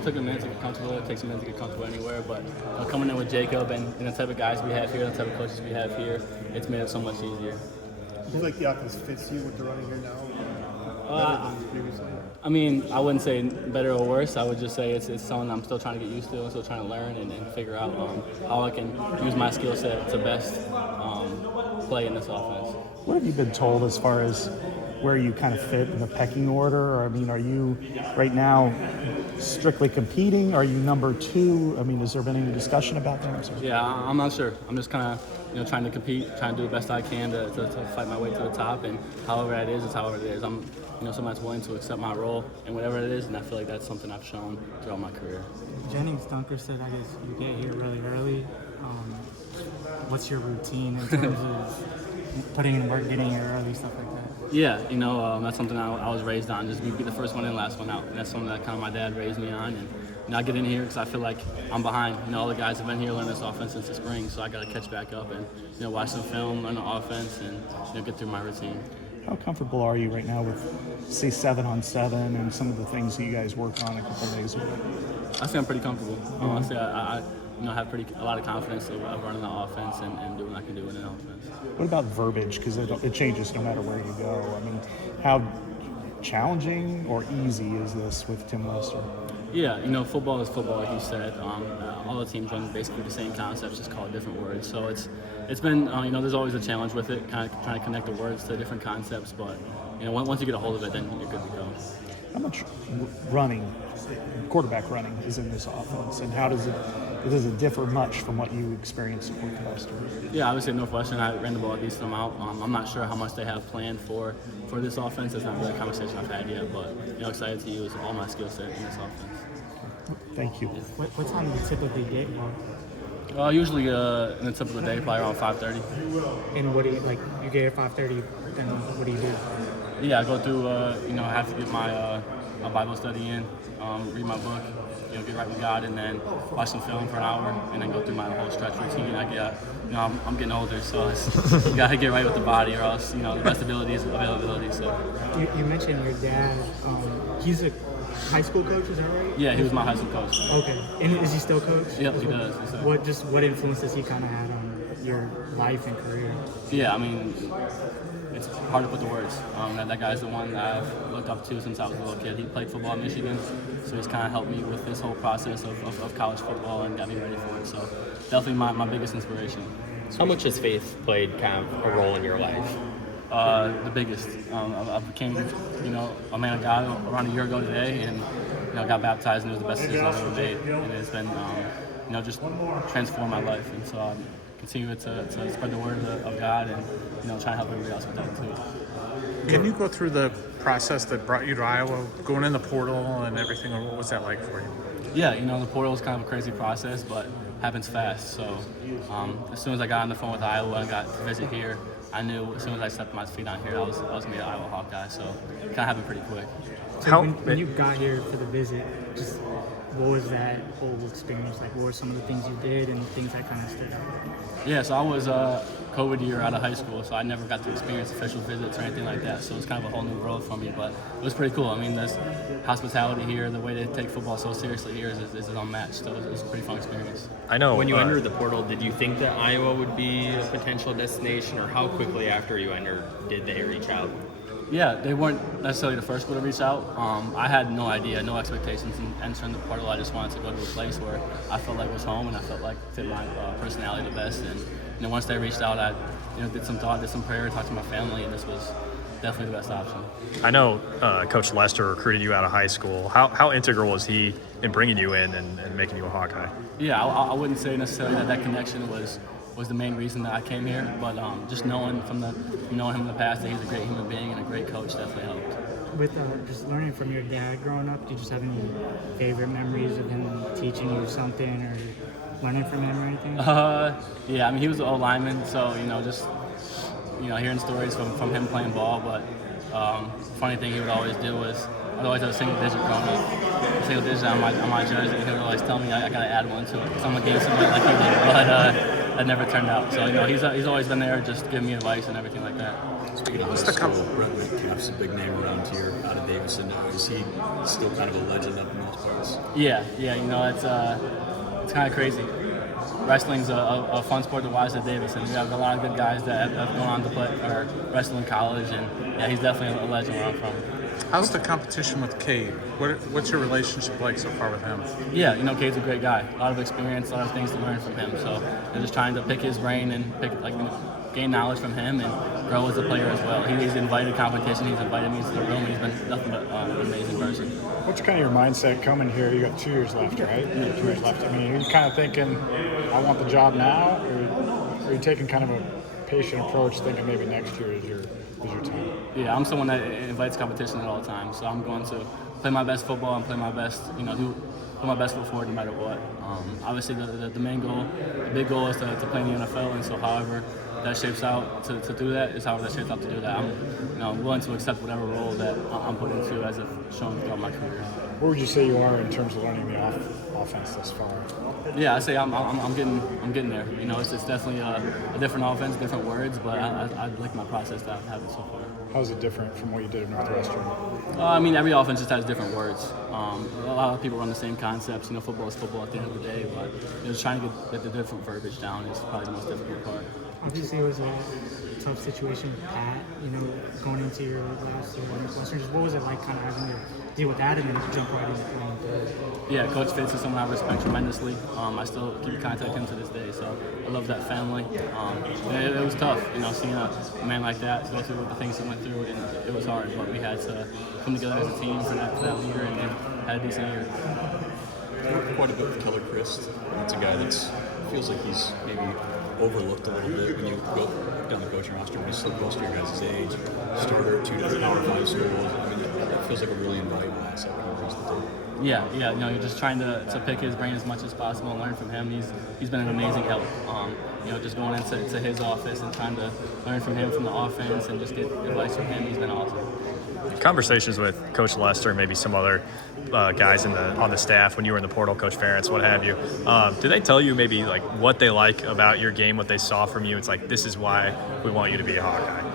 It took a minute to get comfortable. It takes a minute to get comfortable anywhere, but coming in with Jacob and the type of guys we have here, the type of coaches we have here, it's made it so much easier. Do you feel like the offense fits you with the running here now? Better than previously? I mean, I wouldn't say better or worse. I would just say it's something I'm still trying to get used to and still trying to learn and figure out how I can use my skill set to best play in this offense. What have you been told as far as where you kind of fit in the pecking order? Or, I mean, are you right now strictly competing? Are you number 2? I mean, has there been any discussion about that? Yeah, I'm not sure. I'm just kind of trying to compete, trying to do the best I can to fight my way to the top, and however it is, it's however it is. I'm someone that's willing to accept my role and whatever it is, and I feel like that's something I've shown throughout my career. Jennings Dunker said, I guess you get here really early. What's your routine in terms of putting in work, getting here early, stuff like that? Yeah, that's something I was raised on, just be the first one in, last one out. And that's something that kind of my dad raised me on. And I get in here because I feel like I'm behind. All the guys have been here learning this offense since the spring, so I got to catch back up and watch some film, learn the offense, and get through my routine. How comfortable are you right now with, say, 7-on-7 and some of the things that you guys work on a couple of days ago? I say I'm pretty comfortable. Honestly, I have a lot of confidence of running the offense and doing what I can do in an offense. What about verbiage? Because it changes no matter where you go. I mean, how challenging or easy is this with Tim Lester? Yeah, football is football, like you said. All the teams run basically the same concepts, just call it different words. So it's been, there's always a challenge with it, kind of trying to connect the words to different concepts. But once you get a hold of it, then you're good to go. How much quarterback running is in this offense, and how does it differ much from what you experienced at Northwestern? Yeah, obviously at Northwestern, I ran the ball a decent amount. I'm not sure how much they have planned for this offense. That's not really a conversation I've had yet, but excited to use all my skill set in this offense. Thank you. What time do you typically get here? Usually in a typical day, probably around 5:30. And what do you, you get here at 5:30, then what do you do? Yeah, I go through, I have to get my Bible study in, read my book, get right with God, and then watch some film for an hour, and then go through my whole stretch routine. I'm getting older, so you got to get right with the body, or else, the best ability is availability. So you mentioned your dad. He's a high school coach, is that right? Yeah, he was my high school coach. Okay, and is he still coach? Yep, he does. What influence does he kind of had on your life and career? Yeah, I mean, it's hard to put the words. That guy's the one that I've looked up to since I was a little kid. He played football in Michigan, so he's kind of helped me with this whole process of college football and got me ready for it. So definitely my biggest inspiration. How much has faith played kind of a role in your life? The biggest. I became, a man of God around a year ago today, and got baptized, and it was the best decision I've ever made. And it's been, just transformed my life. And so I continue to spread the word of God and try to help everybody else with that too. Can you go through the process that brought you to Iowa, going in the portal and everything? What was that like for you? Yeah, the portal is kind of a crazy process, but happens fast. So as soon as I got on the phone with Iowa and got to visit here, I knew as soon as I stepped my feet on here, I was going to be an Iowa Hawkeye. So it kind of happened pretty quick. So when you got here for the visit, just what was that whole experience like? What were some of the things you did and things that kind of stood out? Yeah, so I was COVID year out of high school, so I never got to experience official visits or anything like that. So it's kind of a whole new world for me, but it was pretty cool. I mean, there's hospitality here. The way they take football so seriously here is unmatched. So it was a pretty fun experience. I know. When you entered the portal, did you think that Iowa would be a potential destination, or how quickly after you entered did they reach out? Yeah, they weren't necessarily the first school to reach out. I had no idea, no expectations in entering the portal. I just wanted to go to a place where I felt like was home and I felt like fit my personality the best. And once they reached out, I did some thought, did some prayer, talked to my family, and this was definitely the best option. I know Coach Lester recruited you out of high school. How integral was he in bringing you in and making you a Hawkeye? Yeah, I wouldn't say necessarily that connection was the main reason that I came here, but just knowing him in the past that he's a great human being and a great coach definitely helped. With just learning from your dad growing up, do you just have any favorite memories of him teaching you something or learning from him or anything? Yeah, I mean, he was an old lineman, so just hearing stories from him playing ball. But funny thing he would always do was I'd always have a single digit growing up, a single digit on my jersey. He would always tell me I gotta add one to it because I'm against him like he did, but that never turned out. So he's always been there, just giving me advice and everything like that. Speaking of high school, Brett Metcalf's a big name around here out of Davidson now. Is he still kind of a legend up in those parts? this. Yeah, you know, it's kind of crazy. Wrestling's a fun sport to watch at Davidson. We have a lot of good guys that have gone on to play or wrestle in college, and yeah, he's definitely a legend where I'm from. How's the competition with Cade? What's your relationship like so far with him? Yeah, you know, Cade's a great guy. A lot of experience, a lot of things to learn from him. So I'm just trying to pick his brain and gain knowledge from him and grow as a player as well. He's invited competition. He's invited me into the room. He's been nothing but an amazing person. What's kind of your mindset coming here? You got 2 years left, right? Yeah, 2 years left. I mean, are you kind of thinking, I want the job now, or are you taking kind of a patient approach, thinking maybe next year is your time? Yeah, I'm someone that invites competition at all times. So I'm going to play my best football and play my best, put my best foot forward no matter what. Obviously, the main goal, the big goal is to play in the NFL, and so however that shapes out to do that is however that shapes out to do that. I'm willing to accept whatever role that I'm put into as I've shown throughout my career. Where would you say you are in terms of learning the offense thus far? Yeah, I say I'm getting there. You know, it's definitely a different offense, different words, but I like my process that I've had so far. How's it different from what you did at Northwestern? I mean, every offense just has different words. A lot of people run the same concepts. You know, football is football at the end of the day, but just trying to get the different verbiage down is probably the most difficult part. Obviously, it was a tough situation with Pat, going into your last year at Northwestern. What was it like kind of having to deal with that and then jump right into playing good? Yeah, Coach Fitz is someone I respect tremendously. I still keep in contact with him to this day, so I love that family. It was tough, seeing a man like that go through the things he went through, and it was hard, but we had to come together as a team for that year and had a decent year. Quite a bit with Keller Christ. It's a guy that feels like he's maybe overlooked a little bit when you go down the coaching roster, but he's still close to your guys' age. Starter at 2 different Power 5 schools. I mean, it feels like a really invaluable asset when he brings the team. Yeah, you're just trying to pick his brain as much as possible and learn from him. He's been an amazing help. Just going into his office and trying to learn from him from the offense and just get advice from him. He's been awesome. Conversations with Coach Lester, maybe some other guys on the staff when you were in the portal, Coach Ferentz, what have you. Did they tell you maybe like what they like about your game, what they saw from you? It's like, this is why we want you to be a Hawkeye.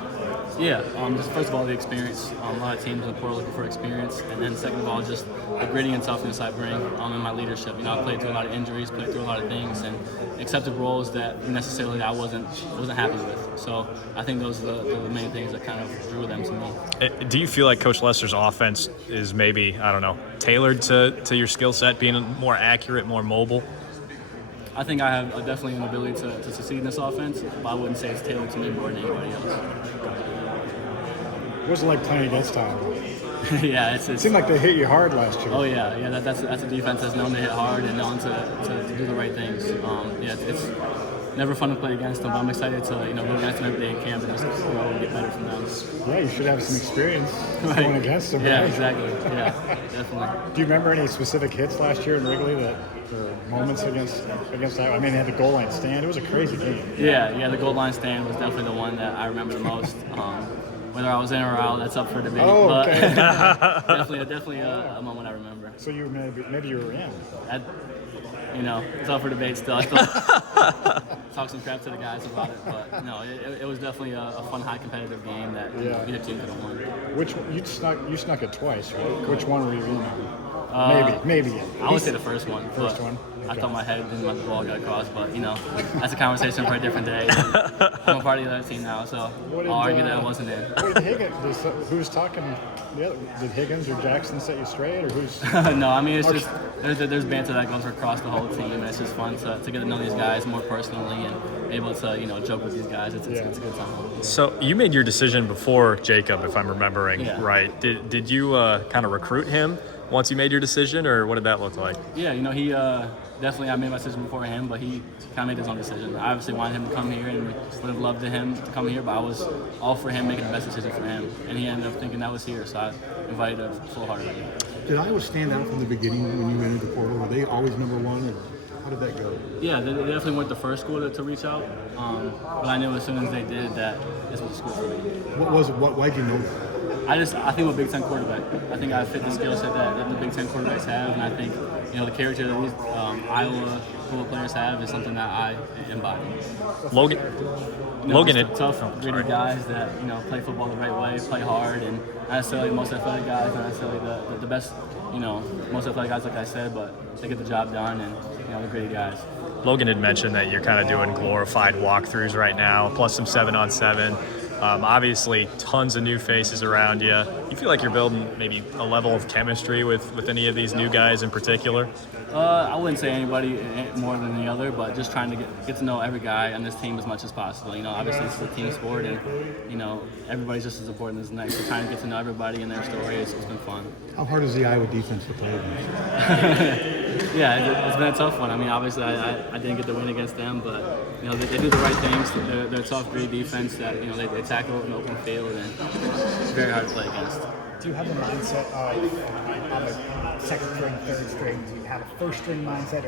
Yeah, just first of all, the experience. A lot of teams in the portal looking for experience, and then second of all, just the gritty and toughness I bring in my leadership. I played through a lot of injuries, played through a lot of things, and accepted roles that necessarily I wasn't happy with. So I think those are the main things that kind of drew them to me. Do you feel like Coach Lester's offense is maybe, I don't know, tailored to your skill set, being more accurate, more mobile? I think I have definitely an ability to succeed in this offense, but I wouldn't say it's tailored to me more than anybody else. What was it like playing against Tom? Yeah, it seemed like they hit you hard last year. Oh yeah. That's a defense that's known to hit hard and known to do the right things. It's never fun to play against them, but I'm excited to go against them every day in camp and just grow and get better from them. Yeah, you should have some experience going against them. Yeah, right? Exactly. Yeah, definitely. Do you remember any specific hits last year in Wrigley or moments against that? I mean, they had the goal line stand. It was a crazy game. Yeah. The goal line stand was definitely the one that I remember the most. Whether I was in or out, that's up for debate. Oh, okay. But definitely a moment I remember. So you maybe you were in. It's up for debate still. I still talk some crap to the guys about it, but no, it was definitely a fun, high competitive game that either team could have won. Which you snuck it twice, right? Which one were you in on? Maybe. I would say the first one. First one. I thought my head didn't let the ball get across, but that's a conversation for a different day. I'm a part of the other team now, so I'll argue that it wasn't in. What did Higgins? Who's talking? Did Higgins or Jackson set you straight, or who's? No, I mean it's just there's banter that goes across the whole team, and it's just fun to get to know these guys more personally and able to joke with these guys. It's a good time. So you made your decision before Jacob, if I'm remembering right. Did you kind of recruit him once you made your decision, or what did that look like? Yeah, he definitely, I made my decision before him, but he kind of made his own decision. I obviously wanted him to come here and would have loved him to come here, but I was all for him making the best decision for him, and he ended up thinking that was here, so I invited him full-heartedly. Did Iowa stand out from the beginning when you entered the portal? Were they always number one, or how did that go? Yeah, they definitely weren't the first school to reach out, but I knew as soon as they did that this was a school for me. What was it? Why'd you know that? I think I'm a Big Ten quarterback. I think I fit the skill set that the Big Ten quarterbacks have, and I think the character that these Iowa football players have is something that I embody. Logan, Just tough, gritty guys that play football the right way, play hard, and not necessarily the most athletic guys, not necessarily the best, most athletic guys like I said, but they get the job done, and they're gritty guys. Logan had mentioned that you're kind of doing glorified walkthroughs right now, plus some 7-on-7. Obviously, tons of new faces around you. You feel like you're building maybe a level of chemistry with any of these new guys in particular? I wouldn't say anybody more than the other, but just trying to get to know every guy on this team as much as possible. Obviously it's a team sport, and everybody's just as important as the next. So trying to get to know everybody and their story, it's been fun. How hard is the Iowa defense to play against? Yeah, it's been a tough one. I mean, obviously I didn't get the win against them, but they do the right things. They're a tough, great defense that they tackle in open field, and it's very hard to play against. Do you have the mindset of on the second string, third string? Do you have a first string mindset, or